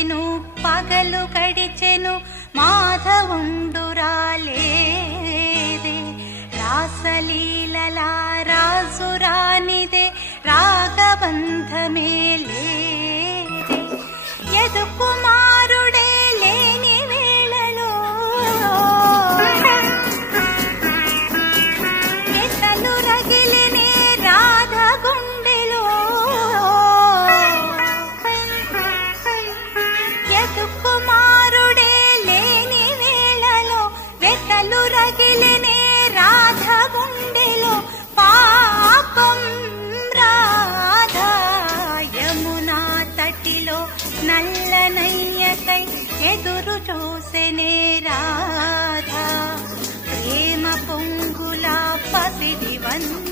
గడిచెను పగలు గడిచెను మాధవుండు రాలేదే రాసలీలల రాజు రానిదే రాగబంధమే లేదే యదు కుమారుడే లేని వేళలో ఎతలు రగిలినే రాధ గుండెలో యదు కుమారుడే లేని వేళలో వెతలు రగిలినే రాధ గుండెలో పాపం రాధా యమునా తటిలో నల్లనయ్యకై ఎదురు చూసెనే రాధా ప్రేమ పొంగుల పసిడి వన్న